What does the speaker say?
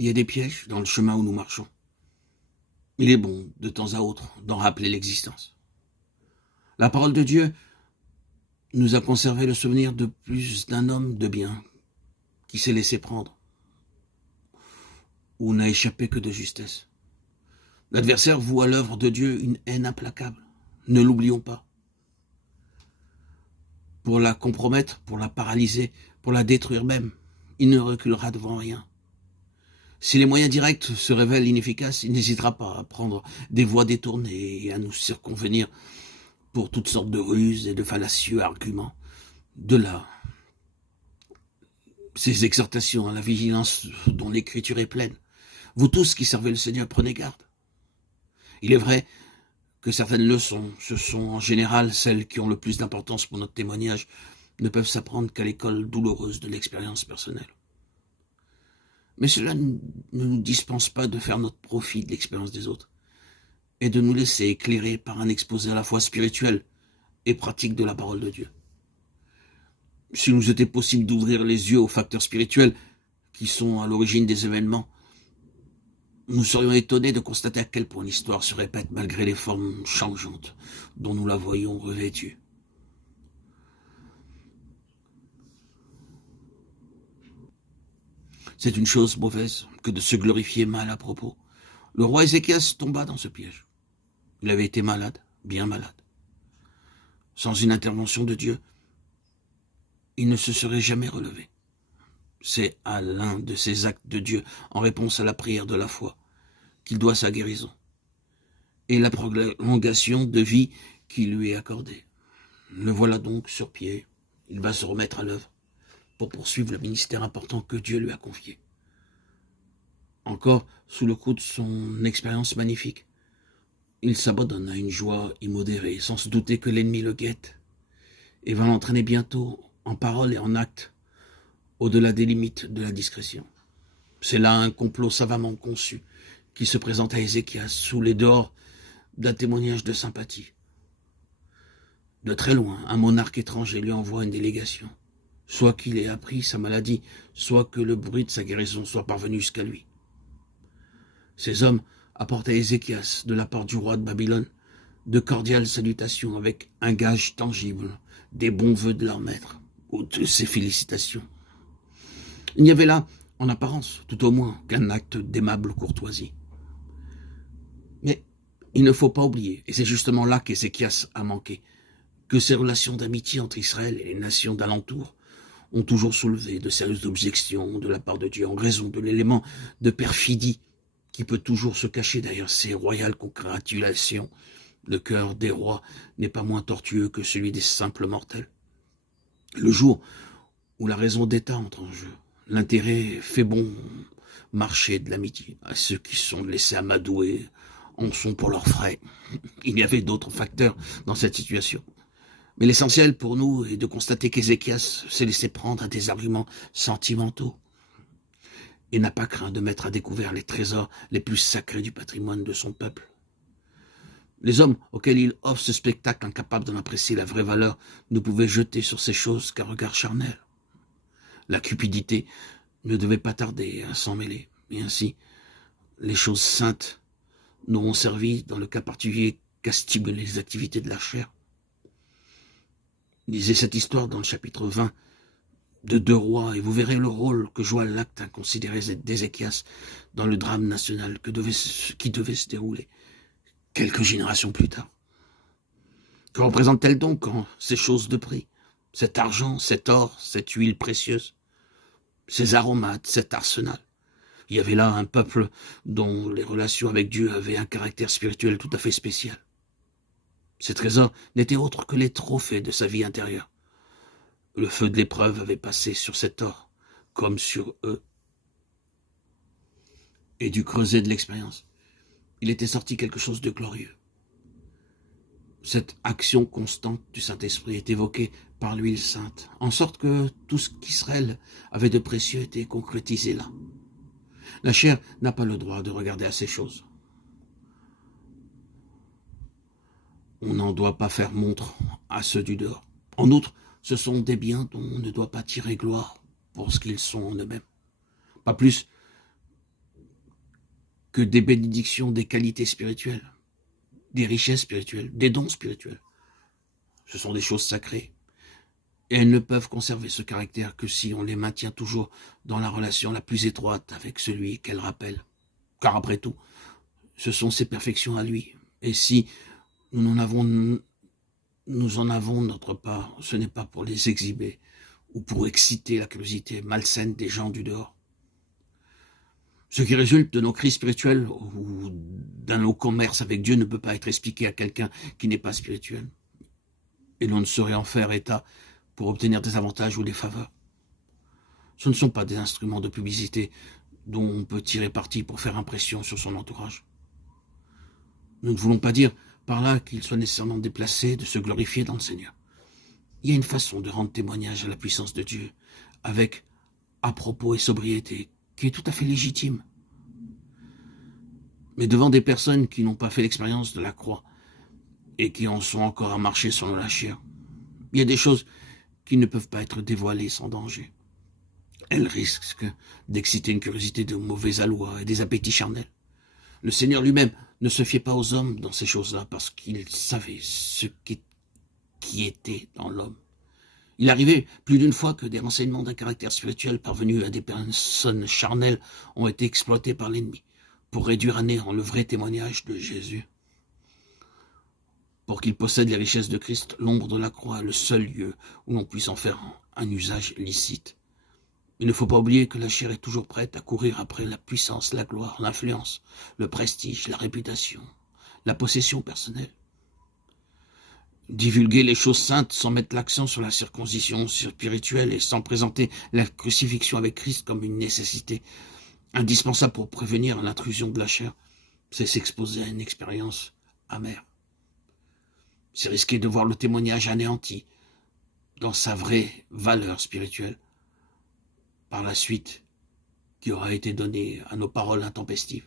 Il y a des pièges dans le chemin où nous marchons. Il est bon, de temps à autre, d'en rappeler l'existence. La parole de Dieu nous a conservé le souvenir de plus d'un homme de bien qui s'est laissé prendre, ou n'a échappé que de justesse. L'adversaire voue à l'œuvre de Dieu une haine implacable. Ne l'oublions pas. Pour la compromettre, pour la paralyser, pour la détruire même, il ne reculera devant rien. Si les moyens directs se révèlent inefficaces, il n'hésitera pas à prendre des voies détournées et à nous circonvenir pour toutes sortes de ruses et de fallacieux arguments. De là, ces exhortations à la vigilance dont l'Écriture est pleine. Vous tous qui servez le Seigneur, prenez garde. Il est vrai que certaines leçons, ce sont en général celles qui ont le plus d'importance pour notre témoignage, ne peuvent s'apprendre qu'à l'école douloureuse de l'expérience personnelle. Mais cela ne nous dispense pas de faire notre profit de l'expérience des autres et de nous laisser éclairer par un exposé à la fois spirituel et pratique de la parole de Dieu. S'il nous était possible d'ouvrir les yeux aux facteurs spirituels qui sont à l'origine des événements, nous serions étonnés de constater à quel point l'histoire se répète malgré les formes changeantes dont nous la voyons revêtue. C'est une chose mauvaise que de se glorifier mal à propos. Le roi Ézéchias tomba dans ce piège. Il avait été malade, bien malade. Sans une intervention de Dieu, il ne se serait jamais relevé. C'est à l'un de ces actes de Dieu, en réponse à la prière de la foi, qu'il doit sa guérison et la prolongation de vie qui lui est accordée. Le voilà donc sur pied. Il va se remettre à l'œuvre pour poursuivre le ministère important que Dieu lui a confié. Encore sous le coup de son expérience magnifique, il s'abandonne à une joie immodérée, sans se douter que l'ennemi le guette et va l'entraîner bientôt en parole et en acte au-delà des limites de la discrétion. C'est là un complot savamment conçu qui se présente à Ézéchias sous les dehors d'un témoignage de sympathie. De très loin, un monarque étranger lui envoie une délégation, soit qu'il ait appris sa maladie, soit que le bruit de sa guérison soit parvenu jusqu'à lui. Ces hommes apportent à Ézéchias, de la part du roi de Babylone, de cordiales salutations avec un gage tangible des bons vœux de leur maître, ou de ses félicitations. Il n'y avait là, en apparence, tout au moins, qu'un acte d'aimable courtoisie. Mais il ne faut pas oublier, et c'est justement là qu'Ézéchias a manqué, que ces relations d'amitié entre Israël et les nations d'alentour ont toujours soulevé de sérieuses objections de la part de Dieu en raison de l'élément de perfidie qui peut toujours se cacher derrière ces royales congratulations. Le cœur des rois n'est pas moins tortueux que celui des simples mortels. Le jour où la raison d'État entre en jeu, l'intérêt fait bon marché de l'amitié à ceux qui sont laissés amadouer en sont pour leurs frais. Il y avait d'autres facteurs dans cette situation. Mais l'essentiel pour nous est de constater qu'Ézéchias s'est laissé prendre à des arguments sentimentaux et n'a pas craint de mettre à découvert les trésors les plus sacrés du patrimoine de son peuple. Les hommes auxquels il offre ce spectacle incapables d'en apprécier la vraie valeur ne pouvaient jeter sur ces choses qu'un regard charnel. La cupidité ne devait pas tarder à s'en mêler, et ainsi les choses saintes n'auront servi dans le cas particulier qu'à stimuler les activités de la chair. Lisez cette histoire dans le chapitre 20 de 2 Rois et vous verrez le rôle que joua l'acte inconsidéré d'Ézéchias dans le drame national qui devait se dérouler quelques générations plus tard. Que représente-t-elle donc ces choses de prix, cet argent, cet or, cette huile précieuse, ces aromates, cet arsenal? Il y avait là un peuple dont les relations avec Dieu avaient un caractère spirituel tout à fait spécial. Ces trésors n'étaient autres que les trophées de sa vie intérieure. Le feu de l'épreuve avait passé sur cet or, comme sur eux. Et du creuset de l'expérience, il était sorti quelque chose de glorieux. Cette action constante du Saint-Esprit est évoquée par l'huile sainte, en sorte que tout ce qu'Israël avait de précieux était concrétisé là. La chair n'a pas le droit de regarder à ces choses. On n'en doit pas faire montre à ceux du dehors. En outre, ce sont des biens dont on ne doit pas tirer gloire pour ce qu'ils sont en eux-mêmes. Pas plus que des bénédictions, des qualités spirituelles, des richesses spirituelles, des dons spirituels. Ce sont des choses sacrées. Et elles ne peuvent conserver ce caractère que si on les maintient toujours dans la relation la plus étroite avec celui qu'elles rappellent. Car après tout, ce sont ses perfections à lui. Et si nous en avons notre part, ce n'est pas pour les exhiber ou pour exciter la curiosité malsaine des gens du dehors. Ce qui résulte de nos crises spirituelles ou d'un nos commerces avec Dieu ne peut pas être expliqué à quelqu'un qui n'est pas spirituel. Et l'on ne saurait en faire état pour obtenir des avantages ou des faveurs. Ce ne sont pas des instruments de publicité dont on peut tirer parti pour faire impression sur son entourage. Nous ne voulons pas dire par là qu'il soit nécessairement déplacé de se glorifier dans le Seigneur. Il y a une façon de rendre témoignage à la puissance de Dieu avec à-propos et sobriété qui est tout à fait légitime. Mais devant des personnes qui n'ont pas fait l'expérience de la croix et qui en sont encore à marcher selon la chair, il y a des choses qui ne peuvent pas être dévoilées sans danger. Elles risquent d'exciter une curiosité de mauvais aloi et des appétits charnels. Le Seigneur lui-même ne se fiait pas aux hommes dans ces choses-là parce qu'il savait ce qui était dans l'homme. Il arrivait plus d'une fois que des renseignements d'un caractère spirituel parvenus à des personnes charnelles ont été exploités par l'ennemi pour réduire à néant le vrai témoignage de Jésus. Pour qu'il possède les richesses de Christ, l'ombre de la croix est le seul lieu où l'on puisse en faire un usage licite. Il ne faut pas oublier que la chair est toujours prête à courir après la puissance, la gloire, l'influence, le prestige, la réputation, la possession personnelle. Divulguer les choses saintes sans mettre l'accent sur la circoncision spirituelle et sans présenter la crucifixion avec Christ comme une nécessité indispensable pour prévenir l'intrusion de la chair, c'est s'exposer à une expérience amère. C'est risquer de voir le témoignage anéanti dans sa vraie valeur spirituelle par la suite qui aura été donnée à nos paroles intempestives.